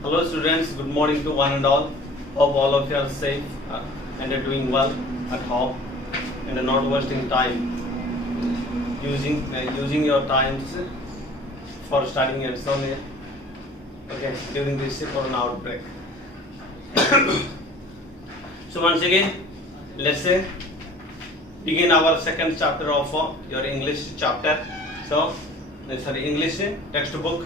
Hello students, good morning to one and all. Hope all of you are safe and are doing well at home and are not wasting time using your times for studying and so on. Okay, during this for an outbreak. So once again, let's begin our second chapter of your English chapter. So English textbook.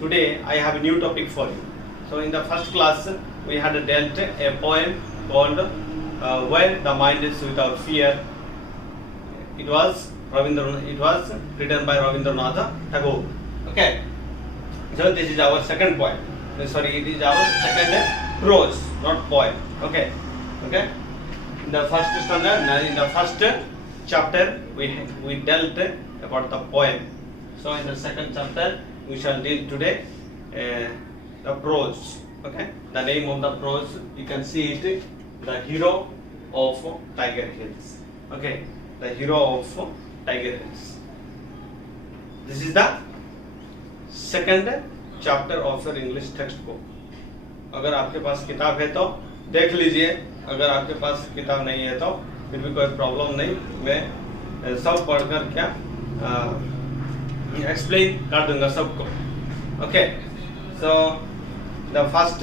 Today I have a new topic for you. So in the first class we had dealt a poem called When the Mind is Without Fear. It was written by Rabindranath Tagore. Okay. So this is our second poem. It is our second prose, not poem. Okay. In the first standard, in the first chapter, we dealt about the poem. So in the second chapter, we shall deal today the prose. Okay. The name of the prose, you can see it, the hero of Tiger Hills. Okay. The hero of Tiger Hills. This is the second chapter of your English textbook. अगर आपके पास किताब है तो देख लीजिए, अगर आपके पास किताब नहीं है तो फिर भी कोई प्रॉब्लम नहीं, मैं सब पढ़कर क्या एक्सप्लेन कर दूंगा सबको. Okay, so the first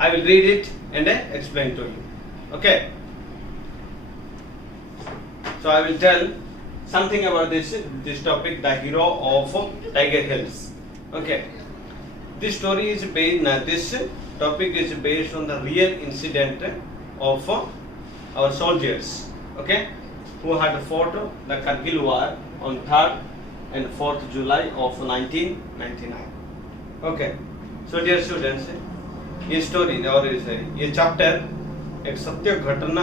I will read it and explain to you. Okay, so I will tell something about this topic, the hero of Tiger Hills. Okay, this story is based. This topic is based on the real incident of our soldiers. Okay, who had fought the Kargil War on 3rd and 4th July of 1999. Okay, so dear students, ये story और ये chapter एक सत्य घटना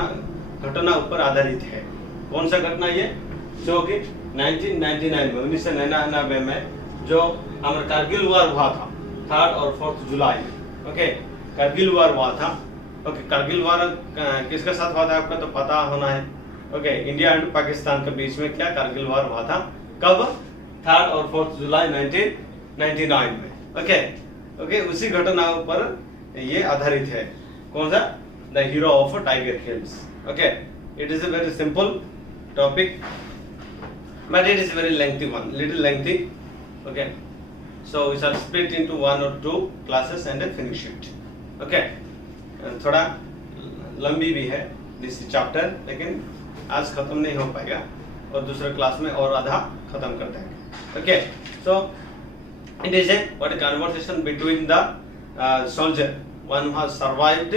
ऊपर आधारित है. कौन सा घटना ये? जो कि 1999 में 1999 में जो हमारा कारगिल वार हुआ था 3rd और 4th जुलाई. ओके, कारगिल वार हुआ था. ओके, कारगिल वार किसके साथ हुआ था आपको तो पता होना है. ओके, इंडिया एंड पाकिस्तान के बीच में क्या कारगिल वार हुआ था? कब? 3rd और 4th जुलाई 1999 में. ओके, उसी घटना पर ये आधारित है. कौन सा? The hero of tiger hills. Okay, it is a very simple topic but it is very lengthy one, little lengthy. Okay, so we shall split into 1 or 2 classes and then finish it. Okay, थोड़ा लंबी भी है this chapter, लेकिन आज खत्म नहीं हो पाएगा और दूसरे क्लास में और आधा खत्म कर देंगे. Okay, so it is a conversation between the soldier, one who has survived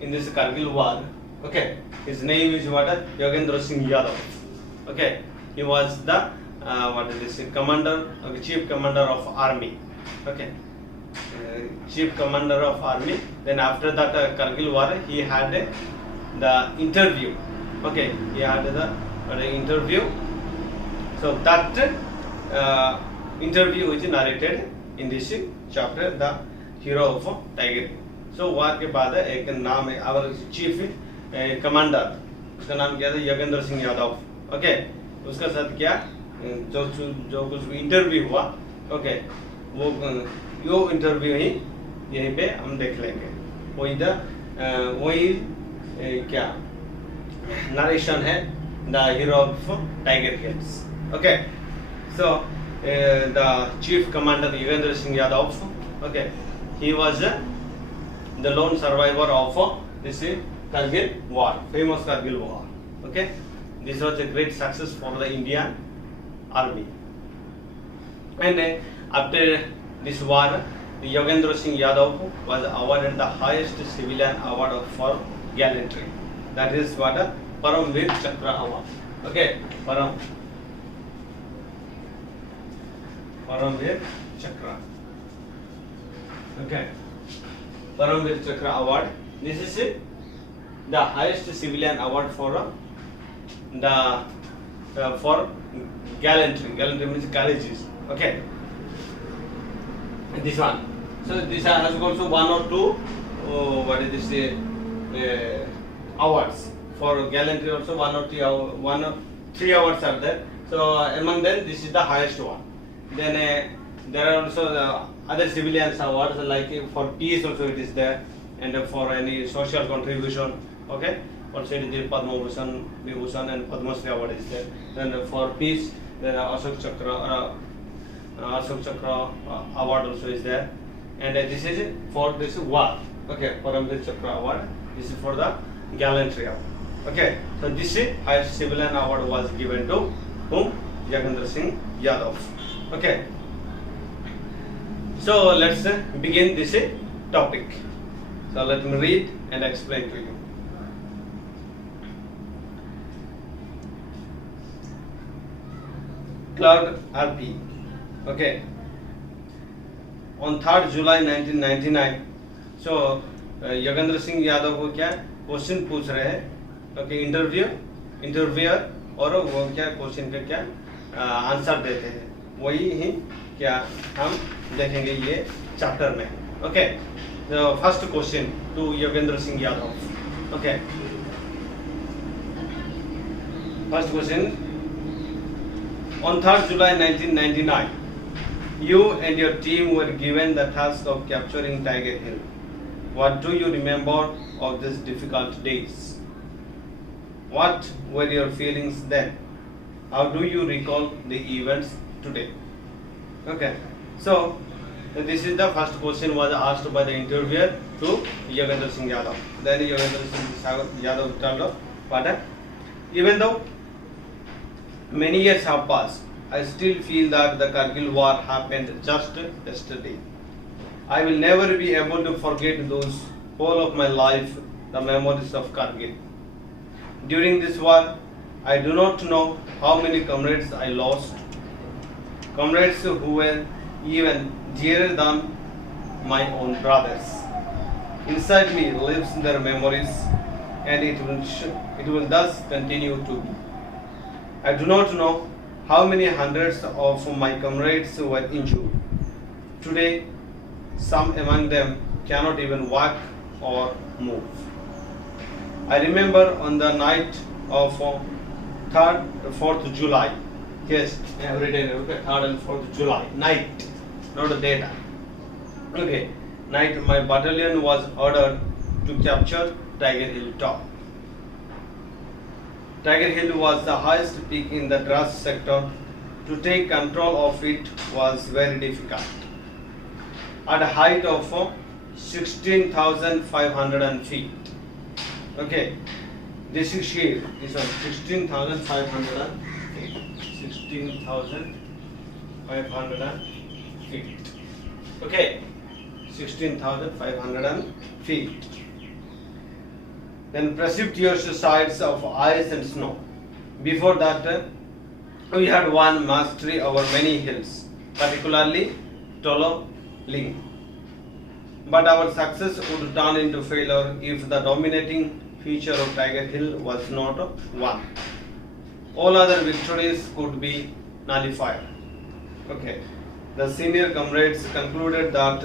in this Kargil war. Okay, his name is Yogendra Singh Yadav. Okay, he was the commander, chief commander of army. Okay, chief commander of army. Then after that Kargil war, he had the interview. Okay, he had the interview. So that interview is narrated in this chapter, the hero of Tiger. So war के बाद एक नाम है our chief commander, उसका नाम क्या था? Yogendra Singh Yadav. Okay, उसका साथ क्या जो कुछ इंटरव्यू हुआ. ओके, वो इंटरव्यू ही यहीं पे हम देख लेंगे. वही क्या नरेशन है, the hero of tiger hills. Okay, so the chief commander Yogendra Singh Yadav, okay, he was the lone survivor of this Kargil war, famous Kargil war. Okay, this was a great success for the Indian army. And after this war, the Yogendra Singh Yadav was awarded the highest civilian award for gallantry. That is what a Paramveer Chakra award. Okay, Paramveer Chakra. Okay, Paramveer Chakra award. This is the highest civilian award for for gallantry. Gallantry means courageous. Okay, this one. So this has also 1 or 2 awards for gallantry. Also 1 or 3 awards are there. So among them, this is the highest one. Then there are also the other civilians awards like for peace also it is there, and for any social contribution. Okay, also it is Padma Vibhushan and Padma Shri award is there. Then for peace, then Ashok Chakra award also is there, and this is for this war. Okay, Paramvir Chakra award. This is for the gallantry award. Okay, so this highest civilian award was given to whom? Yagendra Singh Yadav. Okay, so let's begin this topic. So let me read and explain to you. Cloud RP. Okay, on 3rd July 1999. So Yagendra Singh Yadav को क्या question पूछ रहे हैं? Okay, interviewer और वो क्या question का क्या आंसर देते हैं, वही ही क्या हम देखेंगे ये चैप्टर में. Okay, first question to Yogendra Singh Yadav. Okay, first question. On 3rd July 1999, you and your team were given the task of capturing Tiger Hill. What do you remember of these difficult days? What were your feelings then? How do you recall the events today? Okay, so this is the first question was asked by the interviewer to Yagendra Singh Yadav. Then Yagendra Singh Yadav told what? Even though many years have passed, I still feel that the Kargil war happened just yesterday. I will never be able to forget those whole of my life, the memories of Kargil. During this war, I do not know how many comrades I lost, comrades who were even dearer than my own brothers. Inside me lives their memories, and it will thus continue to be. I do not know how many hundreds of my comrades were injured. Today, some among them cannot even walk or move. I remember on the night of 4th July. Yes, every day, okay, 3rd and 4th July, night, not the data. Okay, night, my battalion was ordered to capture Tiger Hill top. Tiger Hill was the highest peak in the Dras sector. To take control of it was very difficult. At a height of 16,500 feet. Okay, this is here. This one 16,500 feet. 16,500 feet. Okay, 16,500 feet. Then precipitous sides of ice and snow. Before that, we had won mastery over many hills, particularly Tolo Ling. But our success would turn into failure if the dominating feature of Tiger Hill was not won. All other victories could be nullified. Okay, the senior comrades concluded that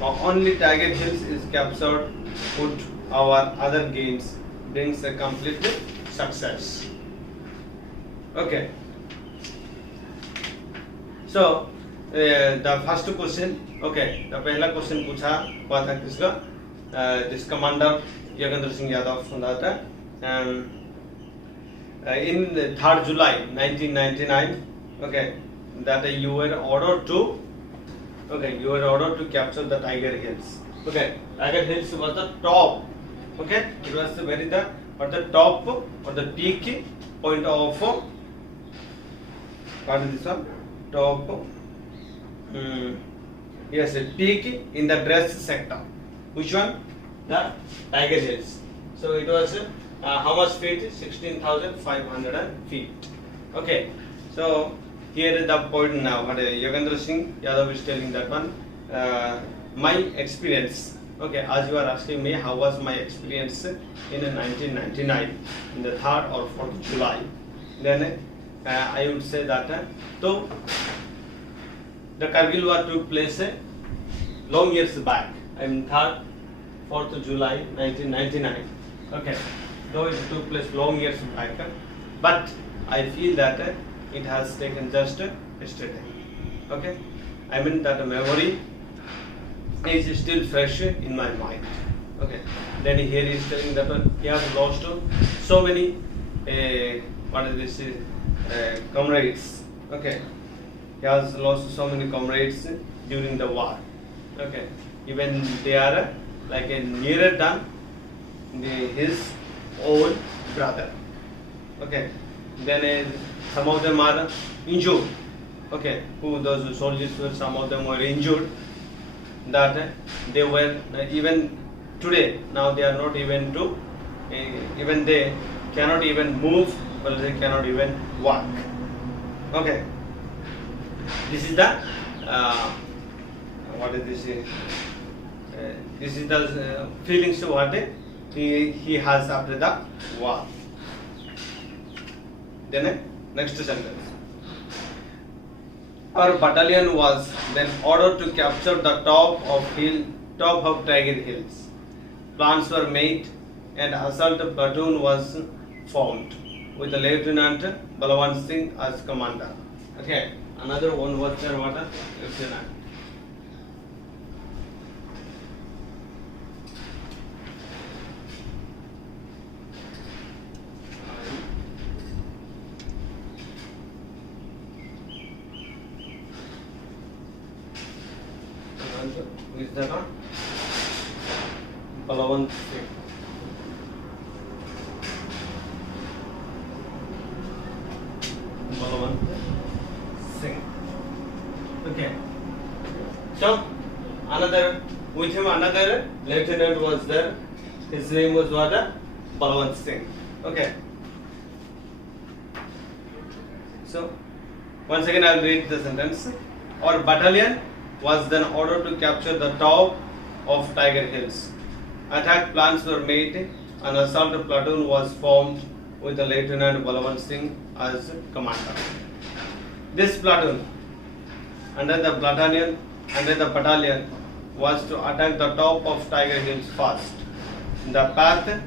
only Tiger Hills is captured would our other gains brings a complete success. Okay, so the first question. Okay, the पहला question पूछा हुआ था किसका? This commander Yagendra Singh Yadav from that. In 3rd July 1999. Okay, that you were ordered to. Okay, you were ordered to capture the Tiger Hills. Okay, Tiger Hills was the top. Okay, it was the top or the peak point of what is this one? Top. Yes, a peak in the Dras sector. Which one? The Tiger Hills. So it was how much feet? 16,500 feet. Okay. So here is the point now. What Yagendra Singh Yadav is telling that one. My experience. Okay, as you are asking me, how was my experience in 1999 in the 3rd or 4th July? Then I would say that so the Kargil war took place long years back. I mean 3rd, 4th July 1999. Okay, though it took place long years back, but I feel that it has taken just yesterday. Okay, I mean that memory is still fresh in my mind. Okay. Then here he is telling that he has lost so many comrades. Okay. He has lost so many comrades during the war. Okay. Even they are like a nearer than his own brother. Okay. Then some of them are injured. Okay. Who those soldiers were? Some of them were injured. That they were even today. Now they are not even to. Even they cannot even move, or they cannot even walk. Okay. This is the what is this? This is the feelings what he has after the war. Then next sentence. Our battalion was then ordered to capture the top of Tiger Hills. Plans were made and assault platoon was formed with the Lieutenant Balwant Singh as commander. Okay, another one was there what a lieutenant. Who is that one? Balwant Singh. Balwant Singh. Okay. So another with him another lieutenant was there. His name was what? Balwant Singh. Okay. So once again I will read the sentence. Our battalion was then ordered to capture the top of Tiger Hills. Attack plans were made. An assault platoon was formed with the Lieutenant Balwant Singh as commander. This platoon under the battalion was to attack the top of Tiger Hills first. The path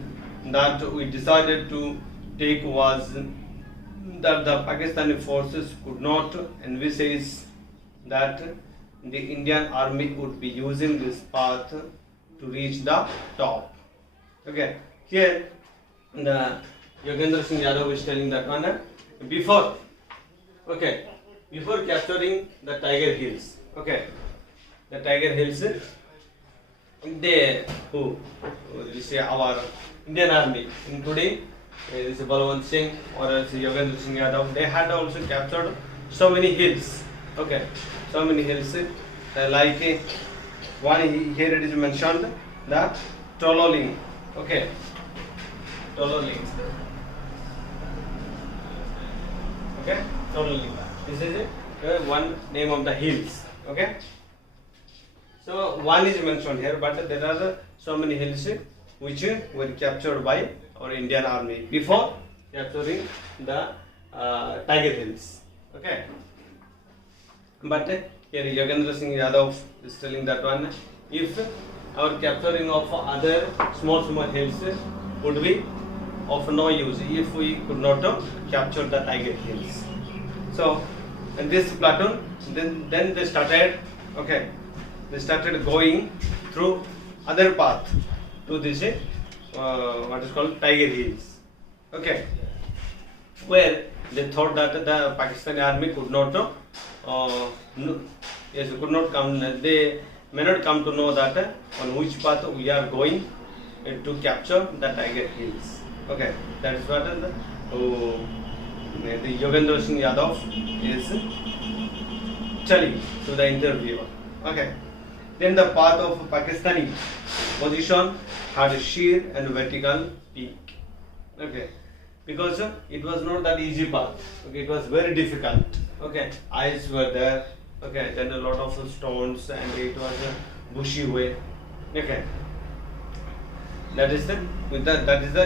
that we decided to take was that the Pakistani forces could not envisage that the Indian army would be using this path to reach the top. Okay, here the Yogendra Singh Yadav is telling that one before capturing the Tiger Hills. Okay, the Tiger Hills, they this is our Indian army, including this Balwant Singh or Yogendra Singh Yadav, they had also captured so many hills. Okay, so many hills like one here it is mentioned the Tololing. Okay, Tololing. Okay, Tololing. This is one name of the hills. Okay, so one is mentioned here, but there are so many hills which were captured by our Indian army before capturing the Tiger Hills. Okay. But here Yogendra Singh Yadav is telling that one, if our capturing of other small hills would be of no use if we could not capture the Tiger Hills. So in this platoon, then they started going through other path to this what is called Tiger Hills. Okay, where they thought that the Pakistani army could not could not come. They may not come to know that on which path we are going to capture the Tiger Hills. Okay, that is what the Yogendra Singh Yadav is telling to the interviewer. Okay, then the path of Pakistani position had a sheer and vertical peak. Okay, because it was not that easy path. Okay, it was very difficult. Okay, ice were there. Okay, then a lot of stones and it was a bushy way. Okay, that is the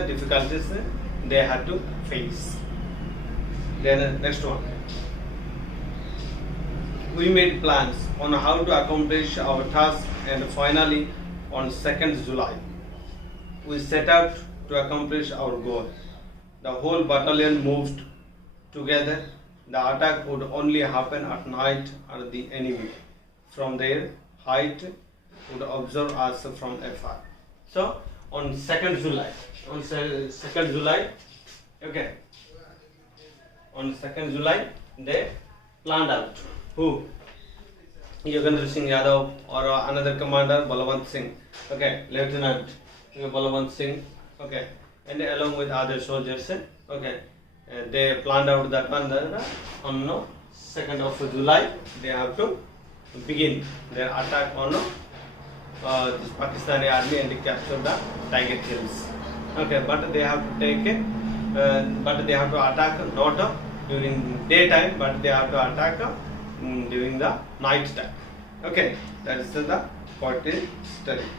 difficulties they had to face. Then next one, we made plans on how to accomplish our task, and finally on 2nd July we set out to accomplish our goal. The whole battalion moved together. The attack would only happen at night at the enemy from their height would observe us from afar. So on 2nd July, okay, on 2nd July they planned out. Who? Yogendra Singh Yadav or another commander Balwant Singh, okay, Lieutenant Balwant Singh, okay, and along with other soldiers, okay, they planned out that on 2nd of July they have to begin their attack on this Pakistani army and capture the Tiger Hills. Okay, but they have to attack not during daytime, but they have to attack during the night time. Okay, that is the point is telling.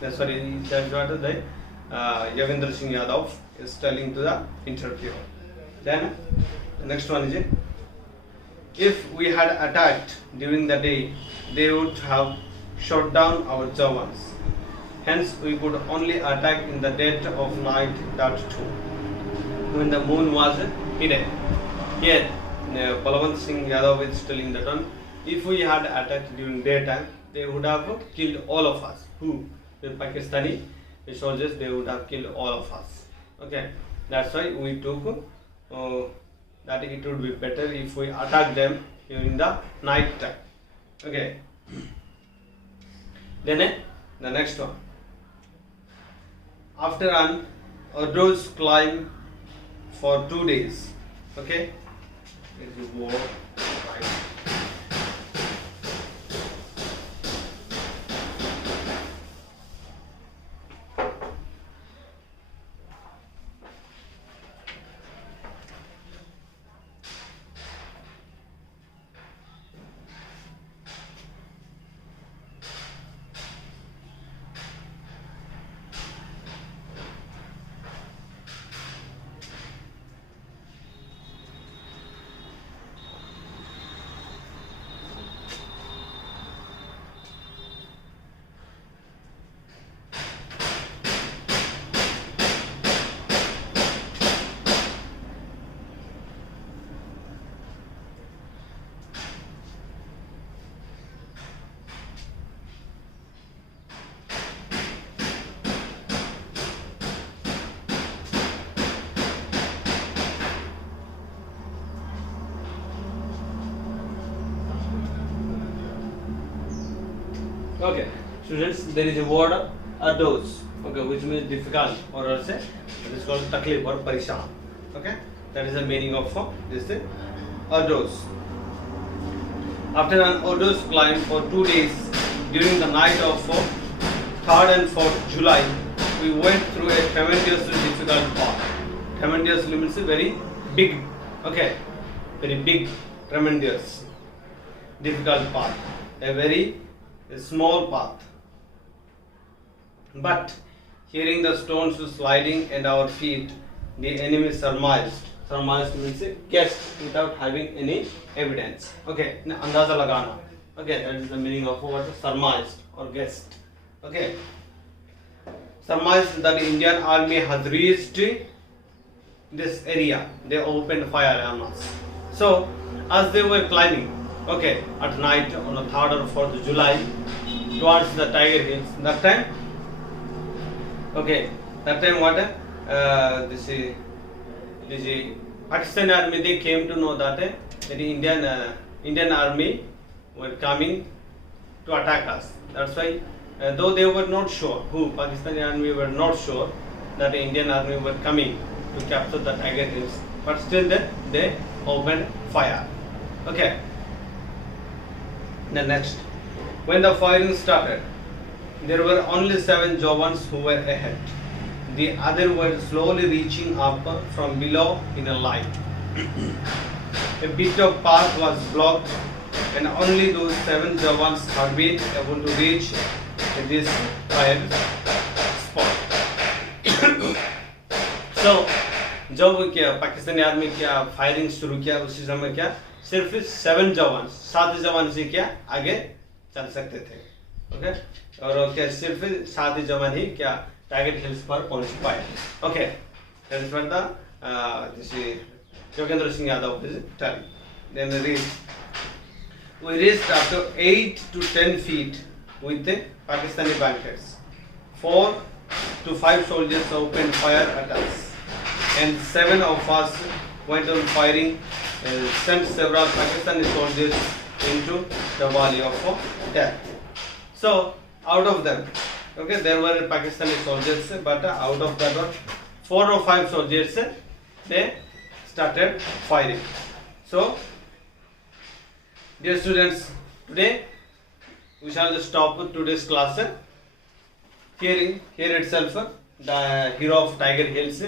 That's what the Yogendra Singh Yadav is telling to the interviewer. Then the next one is, if we had attacked during the day, they would have shot down our Jawans. Hence, we could only attack in the dead of night, that too, when the moon was hidden. Here, Balwant Singh Yadav is telling that one, if we had attacked during daytime, they would have killed all of us. Who? The Pakistani soldiers, they would have killed all of us. Okay, that's why we took that it would be better if we attack them during the night time. Okay. Then the next one. After an arduous climb for 2 days, okay, it is war. Right. Okay, students, there is a word arduous, okay, which means difficult, or else it is called taklif or parishan. Okay, that is the meaning of this arduous. After an arduous climb for 2 days during the night of 3rd and 4th July, we went through a tremendously difficult path. Tremendously means very big, okay, very big, tremendous, difficult path, a very small path. But hearing the stones sliding at our feet, the enemy surmised. Surmised means guessed without having any evidence. Okay, andaza lagana. Okay, that is the meaning of what surmised or guessed. Okay, surmised that the Indian army has reached this area. They opened fire on us. So, as they were climbing, okay, at night on the 3rd or 4th July towards the Tiger Hills, that time, okay, that time what this Pakistani army, they came to know that the Indian army were coming to attack us. That's why though they were not sure, Pakistani army were not sure that the Indian army were coming to capture the Tiger Hills, but still then they opened fire. Okay. The next, when the firing started, there were only 7 Jawans who were ahead. The others were slowly reaching up from below in a line. A bit of path was blocked, and only those 7 Jawans had been able to reach this fire spot. So, जब क्या Pakistani army क्या firing शुरू किया, उसी समय क्या सिर्फ 7 जवान से क्या आगे चल सकते थे. ओके, और क्या सिर्फ 7 जवान ही क्या टाइगर हिल्स पर पहुंच पाए. Okay, that is what the this Yogendra Singh Yadav is telling. Then read, we reached up to 8 to 10 feet with the Pakistani bankers. 4 to 5 soldiers opened fire at us, and 7 of us went on firing, sent several Pakistani soldiers into the valley of death. So out of them, okay, there were Pakistani soldiers, but out of that one, 4 or 5 soldiers, they started firing. So dear students, today we shall just stop with today's class. Here itself, the hero of Tiger Hills.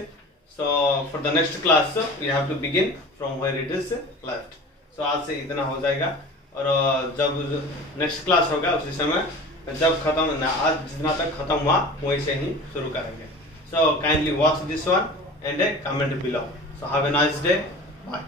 So for the next class we have to begin from where it is left. So आज से इतना हो जाएगा, और जब next class होगा उसी समय जब खत्म ना, आज जितना तक खत्म हुआ वहीं से ही शुरू करेंगे. So kindly watch this one and comment below. So have a nice day. Bye.